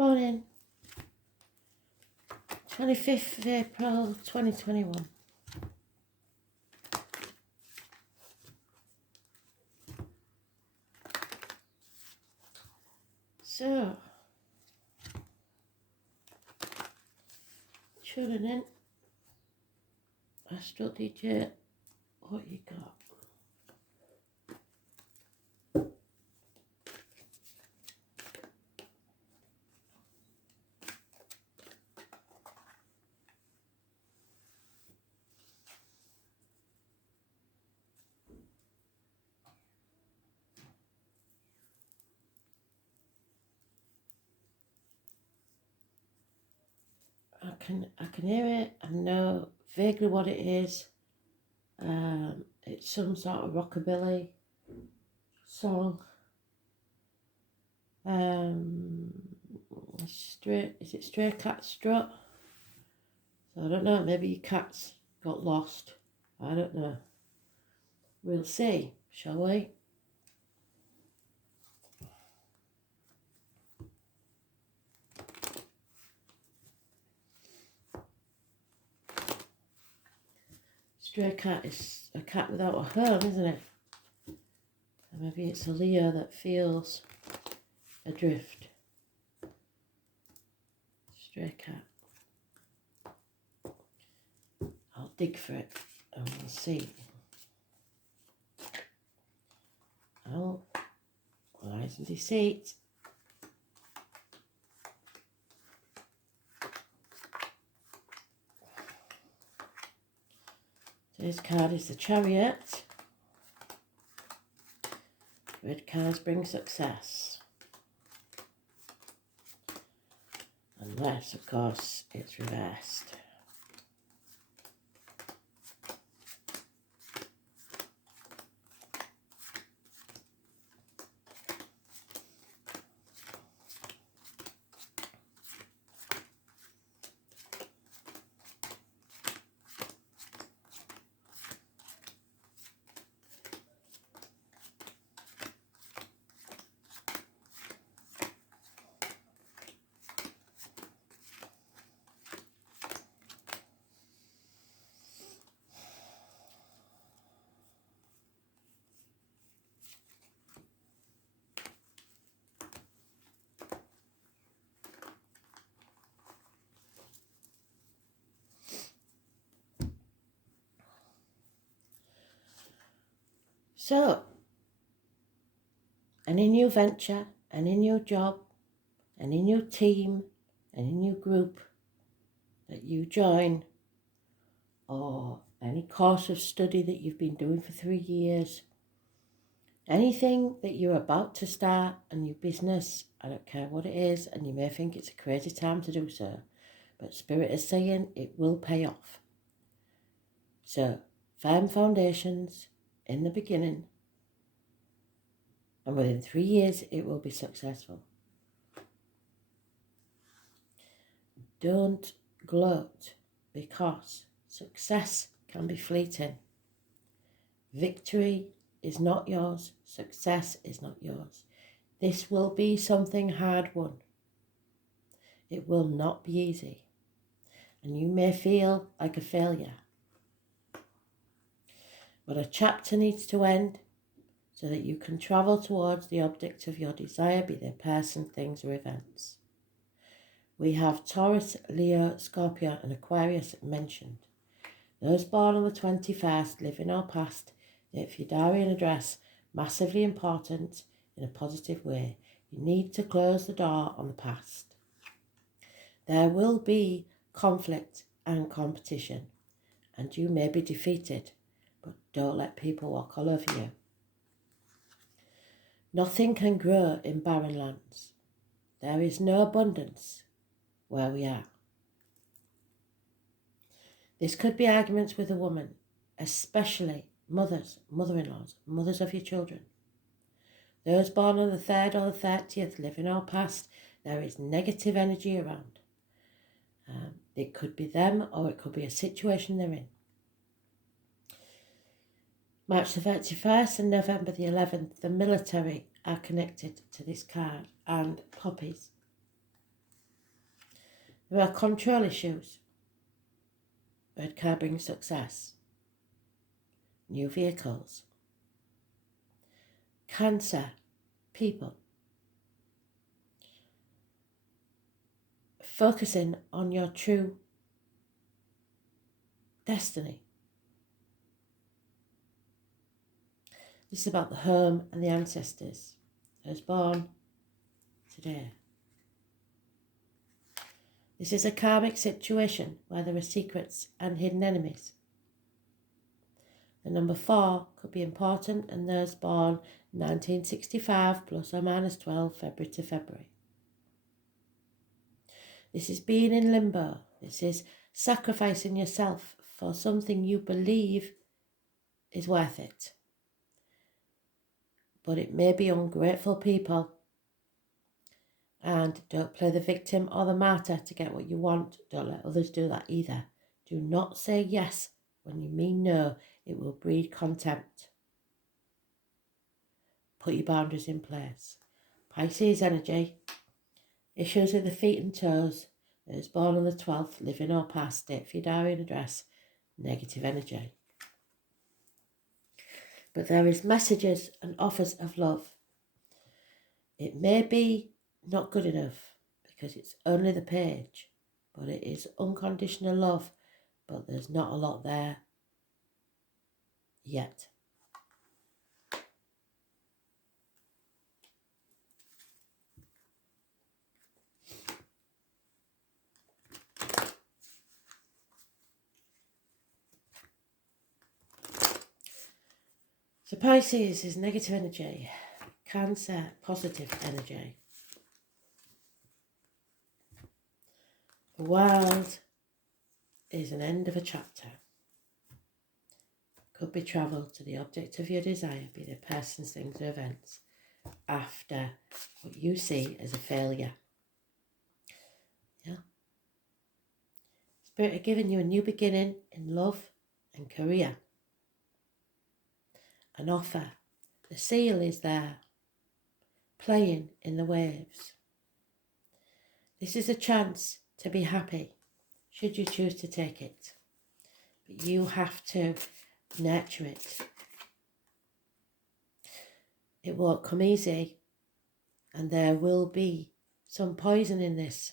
Morning, 25th of April 2021. So, tuning in. Astro DJ, what you got? I can hear it. I know vaguely what it is. It's some sort of rockabilly song. Is it Stray Cat Strut? So I don't know. Maybe your cats got lost. I don't know. We'll see, shall we? Stray cat is a cat without a home, isn't it? And maybe it's a Leo that feels adrift. Stray cat. I'll dig for it and we'll see. Oh, lies and deceit. Today's card is the Chariot. Red cards bring success. Unless, of course, it's reversed. So, any new venture, any new job, any new team, any new group that you join, or any course of study that you've been doing for 3 years, anything that you're about to start, a new business, I don't care what it is, and you may think it's a crazy time to do so, but Spirit is saying it will pay off. So, firm foundations in the beginning, and within 3 years it will be successful. Don't gloat, because success can be fleeting. Victory is not yours. Success is not yours. This will be something hard won. It will not be easy. And you may feel like a failure. But a chapter needs to end so that you can travel towards the object of your desire, be they a person, things, or events. We have Taurus, Leo, Scorpio, and Aquarius mentioned. Those born on the 21st live in our past. If your diary and address, massively important in a positive way. You need to close the door on the past. There will be conflict and competition, and you may be defeated, but don't let people walk all over you. Nothing can grow in barren lands. There is no abundance where we are. This could be arguments with a woman, especially mothers, mother-in-laws, mothers of your children. Those born on the 3rd or the 30th live in our past. There is negative energy around. It could be them or it could be a situation they're in. March the 31st and November the 11th, the military are connected to this card, and poppies. There are control issues. Red card brings success. New vehicles. Cancer, people. Focusing on your true destiny. This is about the home and the ancestors. Those born today. This is a karmic situation where there are secrets and hidden enemies. The number 4 could be important, and those born 1965 plus or minus 12 February to February. This is being in limbo. This is sacrificing yourself for something you believe is worth it. But it may be ungrateful people. And don't play the victim or the martyr to get what you want. Don't let others do that either. Do not say yes when you mean no. It will breed contempt. Put your boundaries in place. Pisces energy. Issues with the feet and toes. Those born on the 12th, living or past, date for your diary and address. Negative energy. But there is messages and offers of love. It may be not good enough because it's only the page, but it is unconditional love, but there's not a lot there yet. So Pisces is negative energy, Cancer positive energy. The world is an end of a chapter. Could be travel to the object of your desire, be they persons, things or events, after what you see as a failure. Yeah. Spirit are giving you a new beginning in love and career. An offer. The seal is there, playing in the waves. This is a chance to be happy, should you choose to take it. But you have to nurture it. It won't come easy, and there will be some poison in this.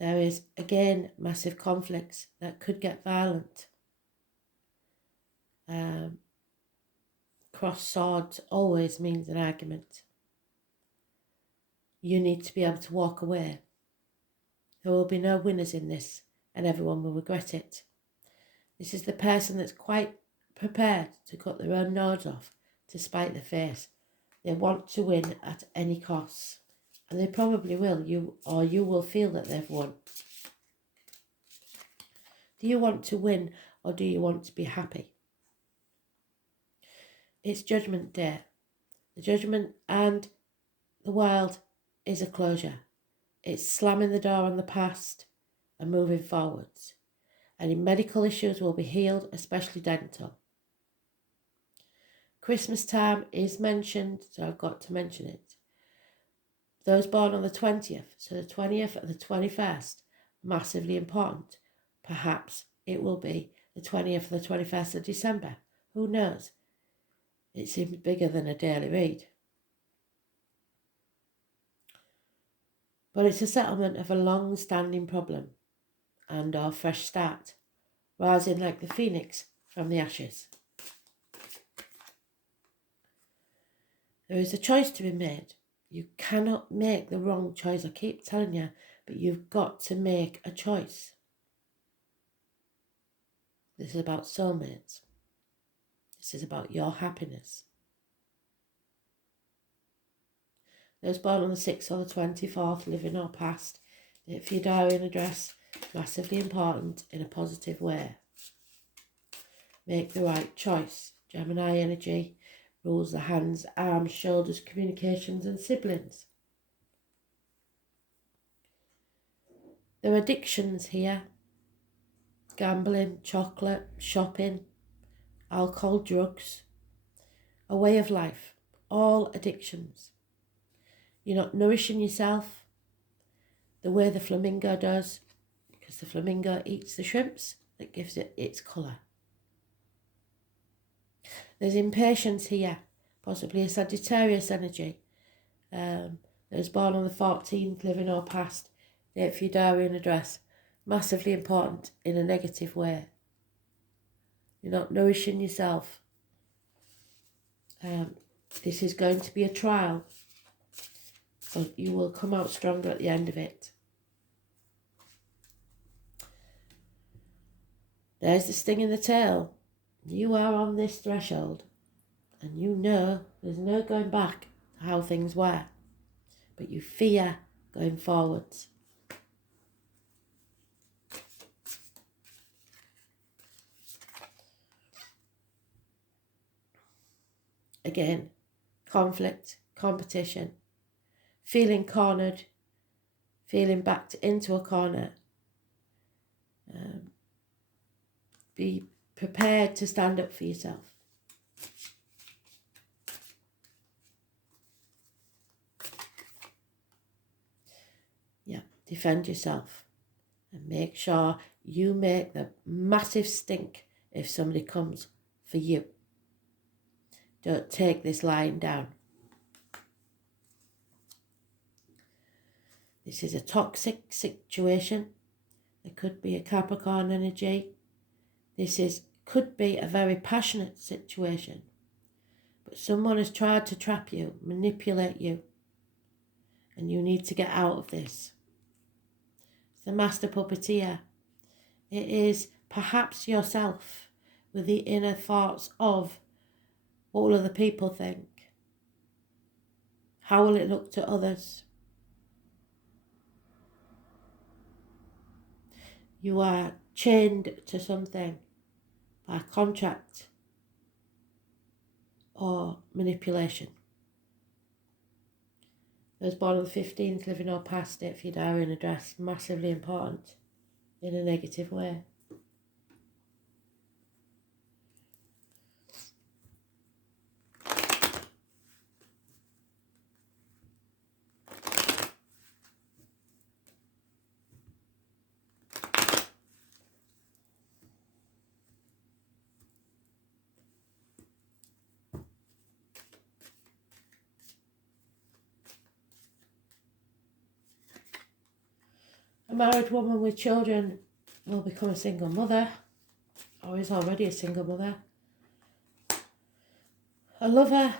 There is, again, massive conflicts that could get violent. Cross swords always means an argument. You need to be able to walk away. There will be no winners in this, and everyone will regret it. This is the person that's quite prepared to cut their own nose off to spite their face. They want to win at any cost, and they probably will. You will feel that they've won. Do you want to win, or do you want to be happy? It's Judgment Day. The judgment and the world is a closure. It's slamming the door on the past and moving forwards. Any medical issues will be healed, especially dental. Christmas time is mentioned, so I've got to mention it. Those born on the 20th, so the 20th and the 21st, massively important. Perhaps it will be the 20th and the 21st of December. Who knows? It seems bigger than a daily read. But it's a settlement of a long-standing problem and our fresh start, rising like the phoenix from the ashes. There is a choice to be made. You cannot make the wrong choice. I keep telling you, but you've got to make a choice. This is about soulmates. This is about your happiness. Those born on the 6th or the 24th, living or past, date for your diary and address, massively important in a positive way. Make the right choice. Gemini energy rules the hands, arms, shoulders, communications and siblings. There are addictions here. Gambling, chocolate, shopping, alcohol, drugs, a way of life, all addictions. You're not nourishing yourself. the way the flamingo does, because the flamingo eats the shrimps that gives it its colour. There's impatience here, possibly a Sagittarius energy. That was born on the 14th, living or past, date for your diary and address. Massively important in a negative way. You're not nourishing yourself. This is going to be a trial, but you will come out stronger at the end of it. There's the sting in the tail. You are on this threshold, and you know there's no going back to how things were, but you fear going forwards. Again, conflict, competition, feeling cornered, feeling backed into a corner. Be prepared to stand up for yourself. Yeah, defend yourself and make sure you make the massive stink if somebody comes for you. Don't take this lying down. This is a toxic situation. There could be a Capricorn energy. Could be a very passionate situation. But someone has tried to trap you, manipulate you. And you need to get out of this. It's the master puppeteer. It is perhaps yourself with the inner thoughts of, what will other people think? How will it look to others? You are chained to something by contract or manipulation. Those born on the 15th, living or past, date for your diary and address, massively important in a negative way. A married woman with children will become a single mother, or is already a single mother. A lover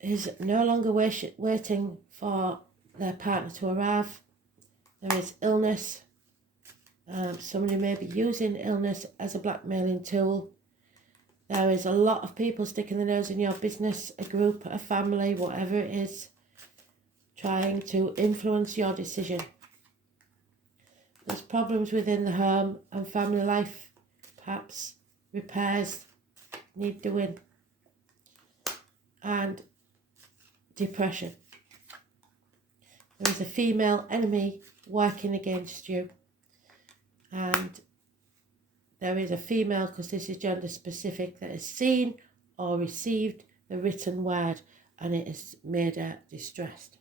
is no longer waiting for their partner to arrive. There is illness. Somebody may be using illness as a blackmailing tool. There is a lot of people sticking their nose in your business, a group, a family, whatever it is, trying to influence your decision. There's problems within the home and family life. Perhaps repairs need doing. And depression. There is a female enemy working against you. And there is a female, because this is gender specific, that has seen or received the written word and it has made her distressed.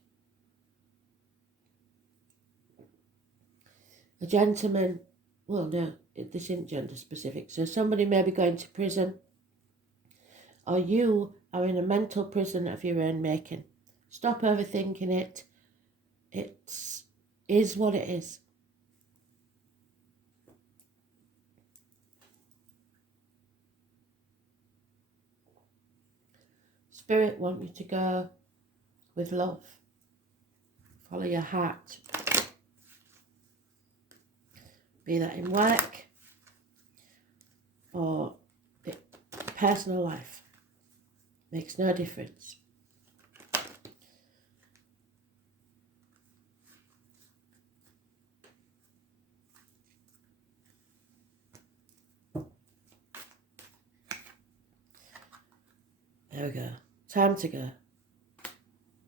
A gentleman, well no, this isn't gender specific, so somebody may be going to prison, or you are in a mental prison of your own making. Stop overthinking it. It is what it is. Spirit want you to go with love. Follow your heart. Be that in work or personal life. Makes no difference. There we go. Time to go.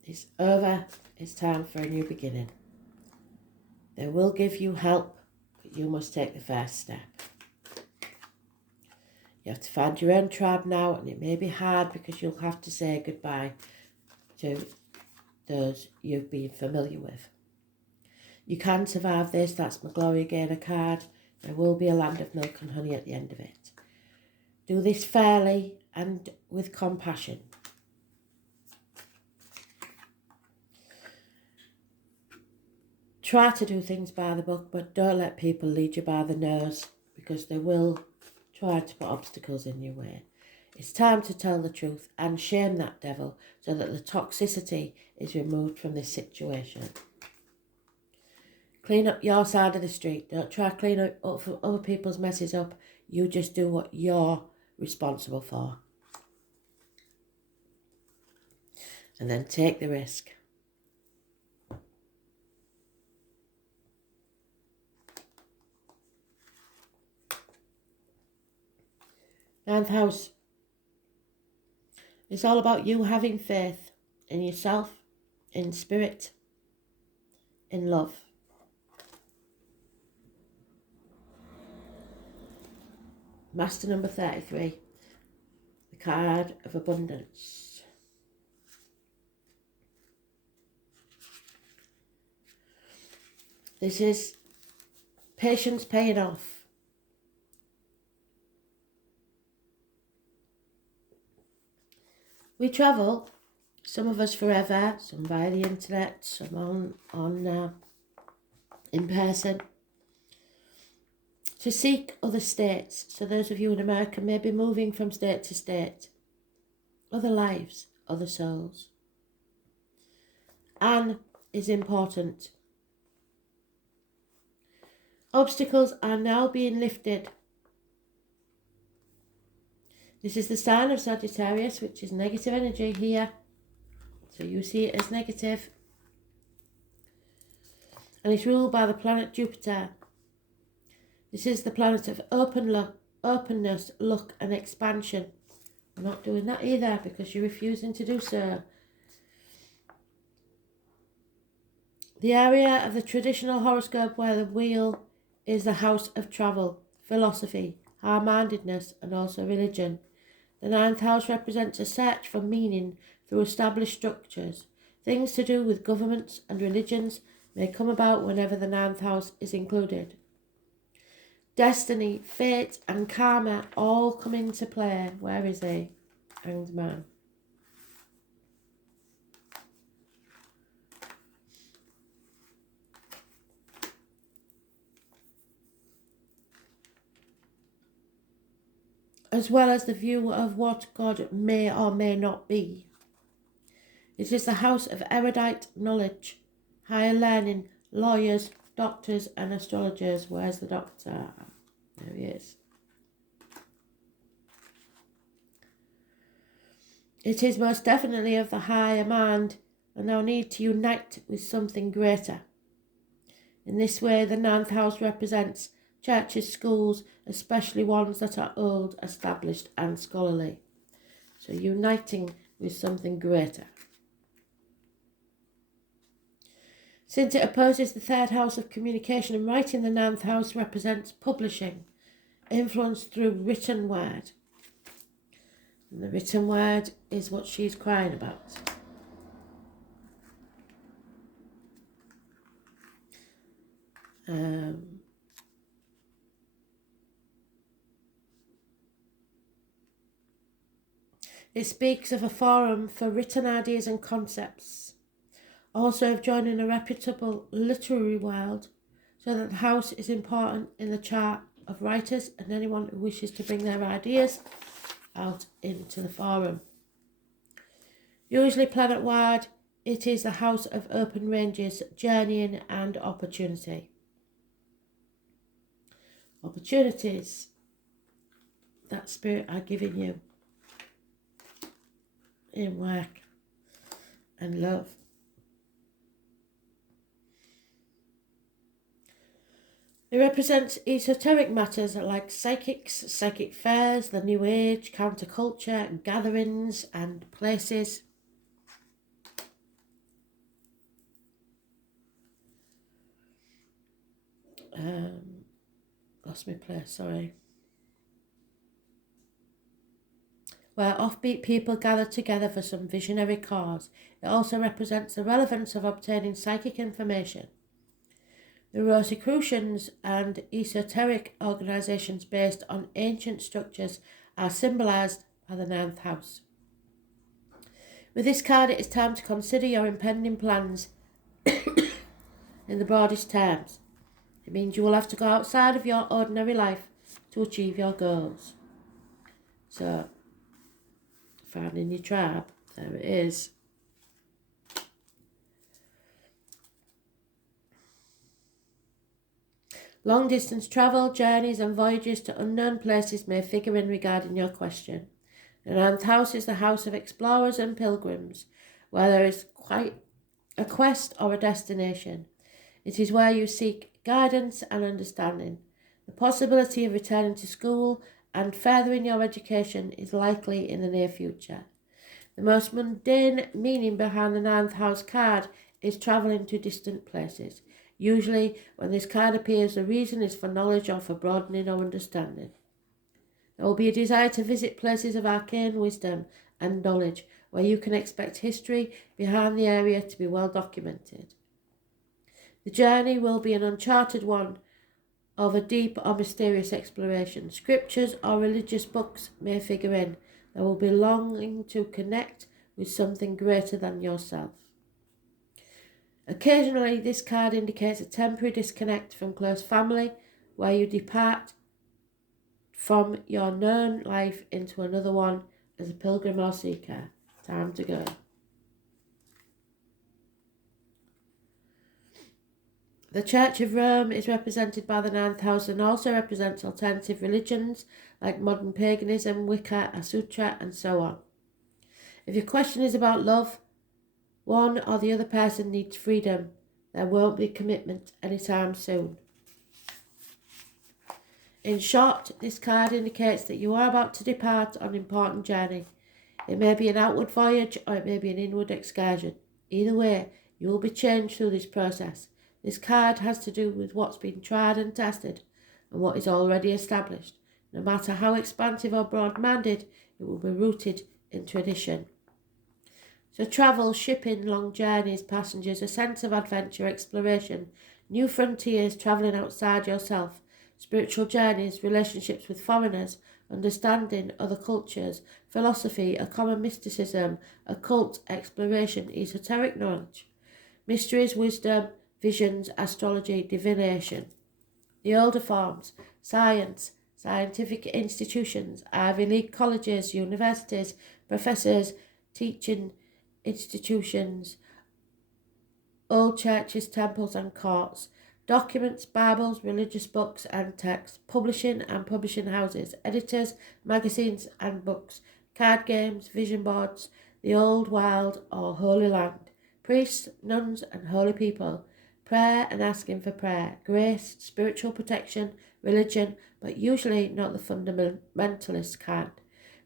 It's over. It's time for a new beginning. They will give you help, but you must take the first step. You have to find your own tribe now, and it may be hard because you'll have to say goodbye to those you've been familiar with. You can survive this. That's my Gloria Gaynor card. There will be a land of milk and honey at the end of it. Do this fairly and with compassion. Try to do things by the book, but don't let people lead you by the nose, because they will try to put obstacles in your way. It's time to tell the truth and shame that devil so that the toxicity is removed from this situation. Clean up your side of the street. Don't try to clean up other people's messes up. You just do what you're responsible for. And then take the risk. Ninth house. It's all about you having faith in yourself, in spirit, in love. Master number 33, the card of abundance. This is patience paying off. We travel, some of us forever, some via the internet, some in person, to seek other states. So those of you in America may be moving from state to state, other lives, other souls. Anne is important. Obstacles are now being lifted. This is the sign of Sagittarius, which is negative energy here. So you see it as negative. And it's ruled by the planet Jupiter. This is the planet of openness, luck and expansion. We're not doing that either because you're refusing to do so. The area of the traditional horoscope where the wheel is the house of travel, philosophy, high-mindedness and also religion. The ninth house represents a search for meaning through established structures. Things to do with governments and religions may come about whenever the ninth house is included. Destiny, fate and karma all come into play. Where is he? Hanged Man. As well as the view of what God may or may not be. It is the house of erudite knowledge, higher learning, lawyers, doctors and astrologers. Where's the doctor? There he is. It is most definitely of the higher mind and our need to unite with something greater. In this way, the ninth house represents churches, schools, especially ones that are old, established and scholarly. So uniting with something greater. Since it opposes the third house of communication and writing, the ninth house represents publishing, influence through written word. And the written word is what she's crying about. It speaks of a forum for written ideas and concepts. Also of joining a reputable literary world, so that the house is important in the chart of writers and anyone who wishes to bring their ideas out into the forum. Usually planet-wide, it is the house of open ranges, journeying and opportunity. Opportunities that spirit are giving you in work and love. It represents esoteric matters like psychics, psychic fairs, the New Age, counterculture, gatherings and places. Lost my place, sorry. Where offbeat people gather together for some visionary cause. It also represents the relevance of obtaining psychic information. The Rosicrucians and esoteric organisations based on ancient structures are symbolised by the 9th house. With this card, it is time to consider your impending plans in the broadest terms. It means you will have to go outside of your ordinary life to achieve your goals. So, finding your tribe, there it is. Long distance travel, journeys and voyages to unknown places may figure in regarding your question. The 9th house is the house of explorers and pilgrims, where there is quite a quest or a destination. It is where you seek guidance and understanding. The possibility of returning to school and furthering your education is likely in the near future. The most mundane meaning behind the 9th house card is travelling to distant places. Usually, when this card appears, the reason is for knowledge or for broadening or understanding. There will be a desire to visit places of arcane wisdom and knowledge, where you can expect history behind the area to be well documented. The journey will be an uncharted one of a deep or mysterious exploration. Scriptures or religious books may figure in. There will be longing to connect with something greater than yourself. Occasionally, this card indicates a temporary disconnect from close family, where you depart from your known life into another one as a pilgrim or seeker. Time to go. The Church of Rome is represented by the 9th house and also represents alternative religions like modern paganism, Wicca, Asutra, and so on. If your question is about love, one or the other person needs freedom. There won't be commitment anytime soon. In short, this card indicates that you are about to depart on an important journey. It may be an outward voyage or it may be an inward excursion. Either way, you will be changed through this process. This card has to do with what's been tried and tested and what is already established. No matter how expansive or broad-minded, it will be rooted in tradition. So travel, shipping, long journeys, passengers, a sense of adventure, exploration, new frontiers, travelling outside yourself, spiritual journeys, relationships with foreigners, understanding other cultures, philosophy, a common mysticism, occult, exploration, esoteric knowledge, mysteries, wisdom, visions, astrology, divination. The older forms, science, scientific institutions, Ivy League colleges, universities, professors, teaching institutions, old churches, temples and courts, documents, Bibles, religious books and texts, publishing and publishing houses, editors, magazines and books, card games, vision boards, the old wild or holy land, priests, nuns and holy people, prayer and asking for prayer, grace, spiritual protection, religion, but usually not the fundamentalist kind,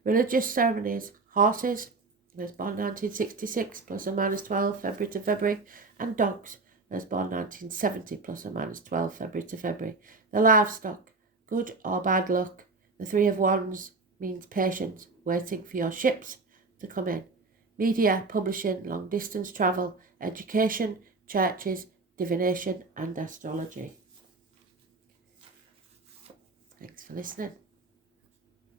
religious ceremonies, horses, was born 1966, plus or minus 12, February to February, and dogs, was born 1970, plus or minus 12, February to February. The livestock, good or bad luck. The 3 of Wands means patience, waiting for your ships to come in. Media, publishing, long distance travel, education, churches, divination and astrology. Thanks for listening.